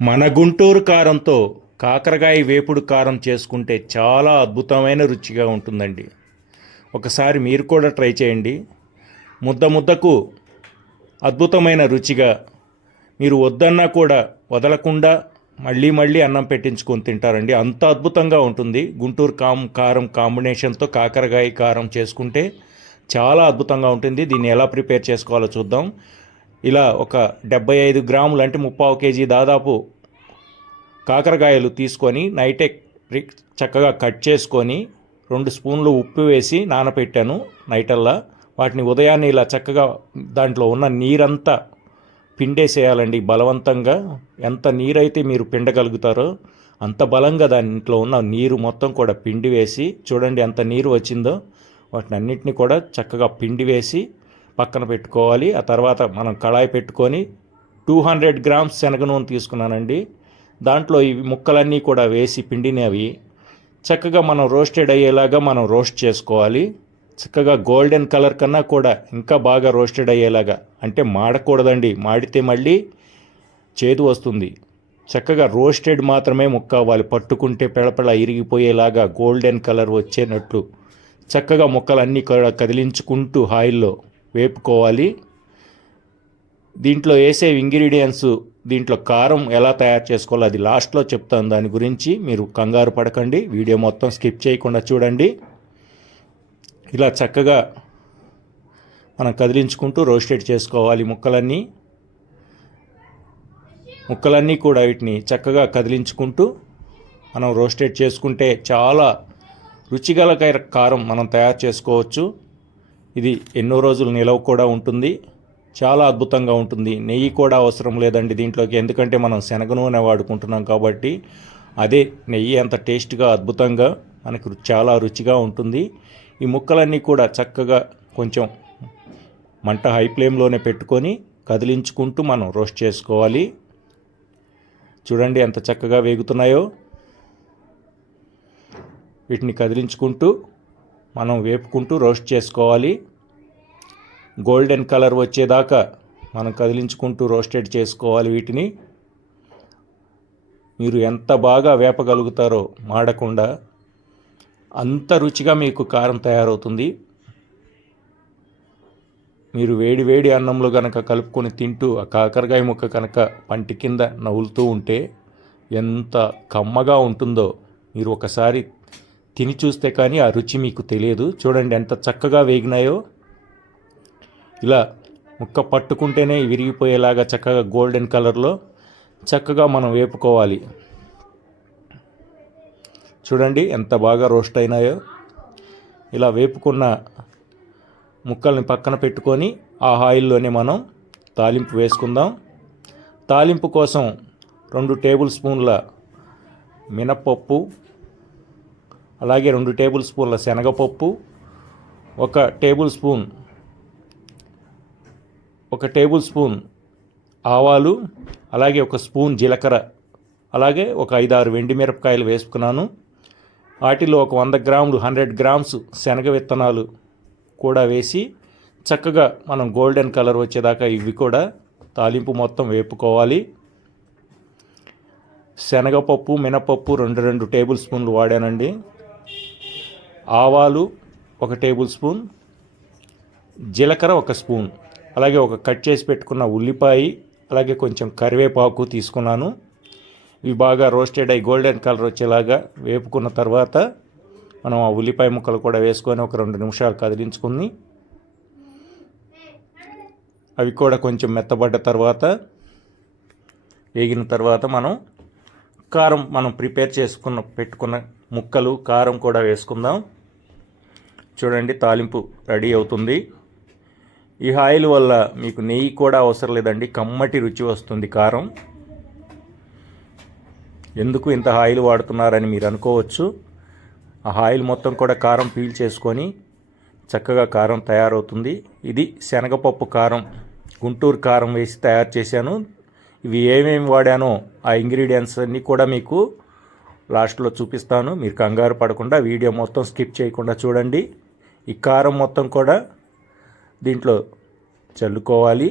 మన గుంటూరు కారంతో కాకరకాయ వేపుడు కారం చేసుకుంటే చాలా అద్భుతమైన రుచిగా ఉంటుందండి. ఒకసారి మీరు కూడా ట్రై చేయండి. ముద్ద ముద్దకు అద్భుతమైన రుచిగా మీరు వద్దన్నా కూడా వదలకుండా మళ్ళీ మళ్ళీ అన్నం పెట్టించుకొని తింటారండి. అంత అద్భుతంగా ఉంటుంది. గుంటూరు కారం కాంబినేషన్తో కాకరకాయ కారం చేసుకుంటే చాలా అద్భుతంగా ఉంటుంది. దీన్ని ఎలా ప్రిపేర్ చేసుకోవాలో చూద్దాం. ఇలా ఒక 75 గ్రాములు అంటే 3/4 కేజీ దాదాపు కాకరకాయలు తీసుకొని నైటే చక్కగా కట్ చేసుకొని 2 స్పూన్లు ఉప్పు వేసి నానపెట్టాను నైటల్లా. వాటిని ఉదయాన్నే ఇలా చక్కగా దాంట్లో ఉన్న నీరంతా పిండేసేయాలండి బలవంతంగా. ఎంత నీరైతే మీరు పిండగలుగుతారో అంత బలంగా దాంట్లో ఉన్న నీరు మొత్తం కూడా పిండి వేసి, చూడండి ఎంత నీరు వచ్చిందో, వాటిని అన్నింటినీ కూడా చక్కగా పిండి వేసి పక్కన పెట్టుకోవాలి. ఆ తర్వాత మనం కళాయి పెట్టుకొని 200 గ్రామ్స్ శనగ నూనె తీసుకున్నానండి. దాంట్లో ఈ ముక్కలన్నీ కూడా వేసి పిండినవి చక్కగా మనం రోస్టెడ్ అయ్యేలాగా మనం రోస్ట్ చేసుకోవాలి. చక్కగా గోల్డెన్ కలర్ కన్నా కూడా ఇంకా బాగా రోస్టెడ్ అయ్యేలాగా, అంటే మాడకూడదండి, మాడితే మళ్ళీ చేదు వస్తుంది. చక్కగా రోస్టెడ్ మాత్రమే ముక్క అవ్వాలి. పట్టుకుంటే పెళపెళ ఇరిగిపోయేలాగా గోల్డెన్ కలర్ వచ్చేటట్లు చక్కగా ముక్కలన్నీ కూడా కదిలించుకుంటూ ఆయిల్లో వేపుకోవాలి. దీంట్లో వేసే ఇంగ్రీడియంట్స్, దీంట్లో కారం ఎలా తయారు చేసుకోవాలో అది లాస్ట్లో చెప్తాను. దాని గురించి మీరు కంగారు పడకండి, వీడియో మొత్తం స్కిప్ చేయకుండా చూడండి. ఇలా చక్కగా మనం కదిలించుకుంటూ రోస్టెడ్ చేసుకోవాలి ముక్కలన్నీ కూడా వీటిని చక్కగా కదిలించుకుంటూ మనం రోస్టెడ్ చేసుకుంటే చాలా రుచిగల కారం మనం తయారు చేసుకోవచ్చు. ఇది ఎన్నో రోజులు నిలవ కూడా ఉంటుంది. చాలా అద్భుతంగా ఉంటుంది. నెయ్యి కూడా అవసరం లేదండి దీంట్లోకి, ఎందుకంటే మనం శనగ నూనె వాడుకుంటున్నాం కాబట్టి. అదే నెయ్యి అంత టేస్ట్గా అద్భుతంగా మనకు చాలా రుచిగా ఉంటుంది. ఈ ముక్కలన్నీ కూడా చక్కగా కొంచెం మంట హై ఫ్లేమ్లోనే పెట్టుకొని కదిలించుకుంటూ మనం రోస్ట్ చేసుకోవాలి. చూడండి ఎంత చక్కగా వేగుతున్నాయో. వీటిని కదిలించుకుంటూ మనం వేపుకుంటూ రోస్ట్ చేసుకోవాలి. గోల్డెన్ కలర్ వచ్చేదాకా మనం కదిలించుకుంటూ రోస్టెడ్ చేసుకోవాలి. వీటిని మీరు ఎంత బాగా వేపగలుగుతారో మాడకుండా, అంత రుచిగా మీకు కారం తయారవుతుంది. మీరు వేడి వేడి అన్నంలో కనుక కలుపుకొని తింటూ ఆ కాకరకాయ ముక్క కనుక పంటి కింద నవ్వులుతూ ఉంటే ఎంత కమ్మగా ఉంటుందో మీరు ఒకసారి తిని చూస్తే కానీ ఆ రుచి మీకు తెలియదు. చూడండి ఎంత చక్కగా వేగినాయో. ఇలా ముక్క పట్టుకుంటేనే విరిగిపోయేలాగా చక్కగా గోల్డెన్ కలర్లో చక్కగా మనం వేపుకోవాలి. చూడండి ఎంత బాగా రోస్ట్ అయినాయో. ఇలా వేపుకున్న ముక్కల్ని పక్కన పెట్టుకొని ఆ ఆయిల్లోనే మనం తాలింపు వేసుకుందాం. తాలింపు కోసం 2 టేబుల్ స్పూన్ల మినప్పప్పు, అలాగే 2 టేబుల్ స్పూన్ల శనగపప్పు, 1 టేబుల్ స్పూన్ ఆవాలు, అలాగే 1 స్పూన్ జీలకర్ర, అలాగే ఒక 5-6 వెండి మిరపకాయలు వేసుకున్నాను. వాటిలో ఒక 100 గ్రామ్స్ శనగ విత్తనాలు కూడా వేసి చక్కగా మనం గోల్డెన్ కలర్ వచ్చేదాకా ఇవి కూడా తాలింపు మొత్తం వేపుకోవాలి. శనగపప్పు, మినపప్పు 2 టేబుల్ స్పూన్లు వాడానండి. ఆవాలు 1 టేబుల్ స్పూన్, జీలకర్ర 1 స్పూన్, అలాగే ఒక కట్ చేసి పెట్టుకున్న ఉల్లిపాయ, అలాగే కొంచెం కరివేపాకు తీసుకున్నాను. ఇవి బాగా రోస్టెడ్ అయ్యి గోల్డెన్ కలర్ వచ్చేలాగా వేపుకున్న తర్వాత మనం ఆ ఉల్లిపాయ ముక్కలు కూడా వేసుకొని ఒక 2 నిమిషాలు కదిలించుకుని అవి కూడా కొంచెం మెత్తబడ్డ తర్వాత, వేగిన తర్వాత మనం ప్రిపేర్ పెట్టుకున్న ముక్కలు కారం కూడా వేసుకుందాం. చూడండి తాలింపు రెడీ అవుతుంది. ఈ ఆయిల్ వల్ల మీకు నెయ్యి కూడా అవసరం లేదండి, కమ్మటి రుచి వస్తుంది కారం. ఎందుకు ఇంత ఆయిల్ వాడుతున్నారని మీరు అనుకోవచ్చు. ఆ ఆయిల్ మొత్తం కూడా కారం పీల్ చేసుకొని చక్కగా కారం తయారవుతుంది. ఇది శనగపప్పు కారం, గుంటూరు కారం వేసి తయారు చేశాను. ఇవి ఏమేమి వాడానో ఆ ఇంగ్రీడియంట్స్ అన్నీ కూడా మీకు లాస్ట్లో చూపిస్తాను. మీరు కంగారు పడకుండా వీడియో మొత్తం స్కిప్ చేయకుండా చూడండి. ఈ కారం మొత్తం కూడా దీంట్లో చల్లుకోవాలి.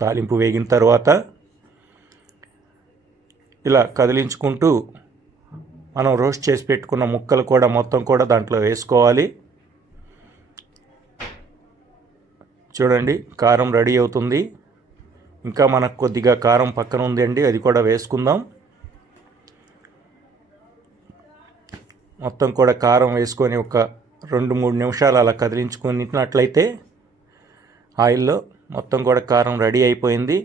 తాలింపు వేగిన తర్వాత ఇలా కదిలించుకుంటూ మనం రోస్ట్ చేసి పెట్టుకున్న ముక్కలు కూడా మొత్తం కూడా దాంట్లో వేసుకోవాలి. చూడండి, కారం రెడీ అవుతుంది. ఇంకా మనకు కొద్దిగా కారం పక్కన ఉందండి, అది కూడా వేసుకుందాం. మొత్తం కూడా కారం వేసుకొని ఒక 2-3 నిమిషాలు అలా కదిలించుకున్నట్లయితే ఆయిల్లో మొత్తం కూడా కారం రెడీ అయిపోయింది.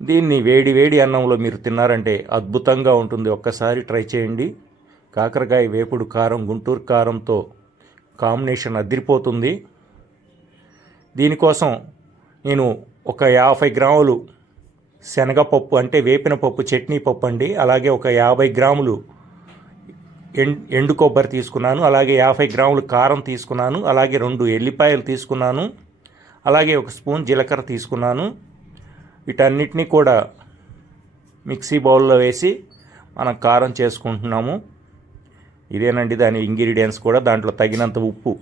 దీన్ని వేడి వేడి అన్నంలో మీరు తిన్నారంటే అద్భుతంగా ఉంటుంది. ఒక్కసారి ట్రై చేయండి. కాకరకాయ వేపుడు కారం గుంటూరు కారంతో కాంబినేషన్ అదిరిపోతుంది. దీనికోసం నేను ఒక 50 గ్రాములు శనగపప్పు అంటే వేపిన పప్పు, చట్నీ పప్పు అండి, అలాగే ఒక 50 గ్రాములు ఎండు కొబ్బరి తీసుకున్నాను, అలాగే 50 గ్రాములు కారం తీసుకున్నాను, అలాగే 2 ఎల్లిపాయలు తీసుకున్నాను, అలాగే 1 స్పూన్ జీలకర్ర తీసుకున్నాను. వీటన్నిటినీ కూడా మిక్సీ బౌల్లో వేసి మనం కారం చేసుకుంటున్నాము. ఇదేనండి దాని ఇంగ్రీడియంట్స్ కూడా. దాంట్లో తగినంత ఉప్పు,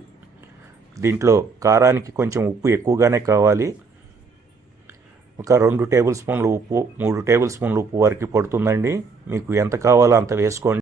దీంట్లో కారానికి కొంచెం ఉప్పు ఎక్కువగానే కావాలి. ఒక 2 టేబుల్ స్పూన్లు ఉప్పు, 3 టేబుల్ స్పూన్లు ఉప్పు వరకు పడుతుందండి. మీకు ఎంత కావాలో అంత వేసుకోండి.